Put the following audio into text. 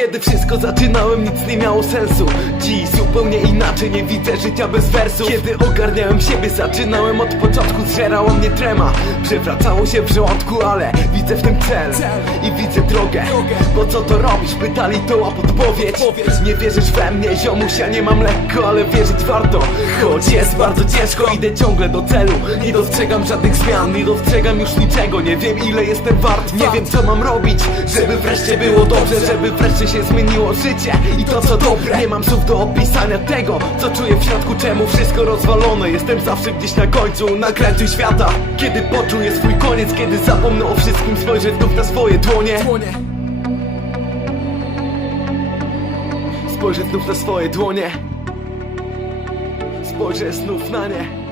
Kiedy wszystko zaczynałem, nic nie miało sensu. Dziś zupełnie inaczej, nie widzę życia bez wersu Kiedy ogarniałem siebie, zaczynałem od początku. Zżerała mnie trema, przewracało się w żołądku Ale widzę w tym cel. I widzę drogę. Po co to robisz? Pytali to a podpowiedź. Nie wierzysz we mnie, ziomuś, ja nie mam lekko Ale wierzyć warto, choć jest bardzo ciężko Idę ciągle do celu, nie dostrzegam żadnych zmian Nie dostrzegam już niczego, nie wiem ile jestem wart. Nie wiem co mam robić, żeby wreszcie było dobrze Żeby wreszcie się zmieniło życie i to co dobre. Nie mam słów do opisania tego, co czuję w środku Czemu wszystko rozwalone, jestem zawsze gdzieś na końcu Nakrętuj świata, kiedy poczuję swój koniec Kiedy zapomnę o wszystkim, spojrzę znów na swoje dłonie. Spojrzę znów na swoje dłonie. Spojrzę znów na nie